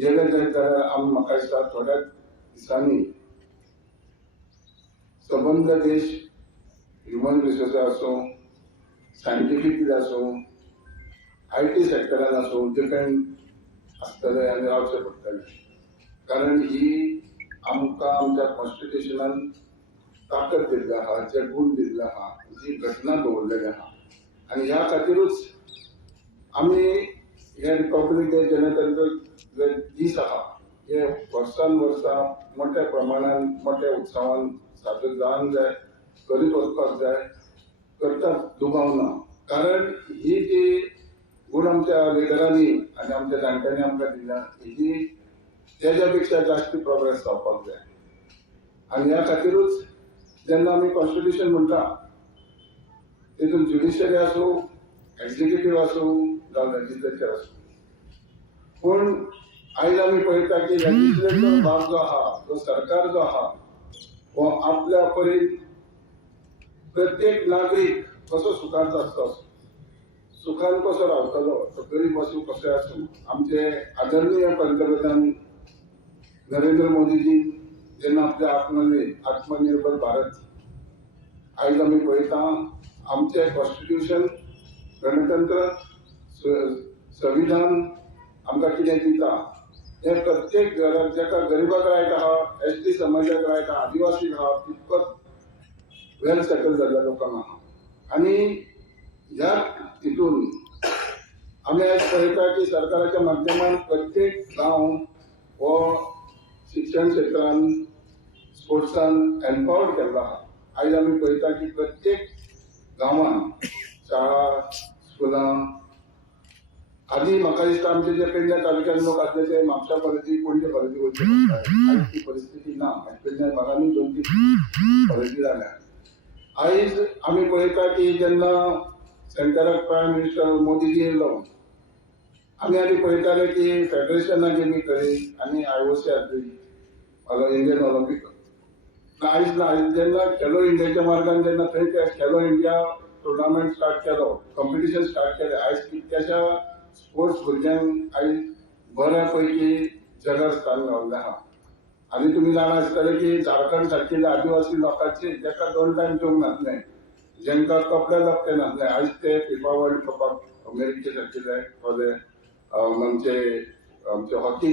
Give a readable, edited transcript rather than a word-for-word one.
गेले जाल्यार म्हाका दिसता थोड्या दिसांनी संबंध देश ह्युमन रिसोर्स आसूं सायंटिफिक आसूं IT सेक्टरान आसूं डिपेंड आसतले आनी रावचे पडटले कारण ही आमकां आमच्या कॉन्स्टिट्युशनान ताकद दिल्ली आहा जे गुण दिल्ले आहा जी घटना दवरलेली आहा आनी ह्या खातीरूच आमी हे रिपब्लीक डे जनतंत्र जे दीस आहा हे वर्सान वर्सा मोठ्या प्रमाणान मोठ्या उत्सवान साजरो जावंक जाय करीत वचपाक जाय करतात दुबावना कारण ही जी गुण आमच्या लिडरांनी आनी आमच्या जाणट्यांनी आमकां दिल्या हेजी तेज्या पेक्षा जास्त प्रोग्रेस जावपाक जाय आनी ह्या खातीरूच जेन्ना आमी कॉन्स्टिट्युशन म्हणटा तेतून ज्युडिशरी आसूं एक्झिक्युटीव आसूं जावं लेजिस्लेचर आसूं पूण आयज आमी पळयता की लेजिस्लेचर भाग जो आहा जो सरकार जो आहा हो आपल्या परीन प्रत्येक नागरीक कसो सुखांत आसता सुखान कसो रावतलो तो गरीब आसूं कसो आसूं आमचे आदरणीय पंतप्रधान नरेंद्र मोदीजी जेन्ना आपल्या आत्मनिर्भर भारत आयज आमी पळयता आमचे कॉन्स्टिट्युशन गणतंत्र संविधान आमकां कितें दिता हे प्रत्येक घराक जाका गरीबाक रायट आहा ST समाजाक रायट आहा आदिवासीक आहा तितकोच वेल सेटल जाल्ल्या लोकांक आहा आनी ह्या हितून आमी आयज पळयता की सरकाराच्या माध्यमान प्रत्येक गांव हो शिक्षण क्षेत्रान स्पोर्ट्सान एम्पावर्ड केल्लो आहा आयज आमी पळयता की प्रत्येक गांवान शाळा स्कुलां आदी म्हाका दिसता आमचे जे पेडणे तालुक्यान लोक आसले ते म्हापशा कॉलेजी पणजे कॉलेजी वयचे आयज ती परिस्थिती ना पेडणे भागांनी 2-3 कॉलेजी जाल्या आयज आमी पळयता की जेन्ना सेंटराक प्रायम मिनिस्टर मोदीजी येयलो आमी आदी पळयताले की फेडरेशनाक गेमी करी आनी IOC आसली इंडियन ऑलिंपीक आयज ना आयज जेन्ना खेलो इंडियाच्या मार्गान जेन्ना थंय खेलो इंडिया टुर्नामेंट स्टार्ट केलो कॉम्पिटिशन स्टार्ट केले आयज कितक्याशा स्पोर्ट्स भुरग्यांक आयज बऱ्या पैकी जगार स्थान गावल्लें आहा आनी तुमी जाणा आसतले की झारखंड सारकिल्ल्या आदिवासी लोकांचे जेका 2 टायम जेवंक नासले जेंकां कपडे लागते नासले आयज ते फिफा वर्ल्ड कपाक अमेरिके सारकिल्ले आमचे हॉकी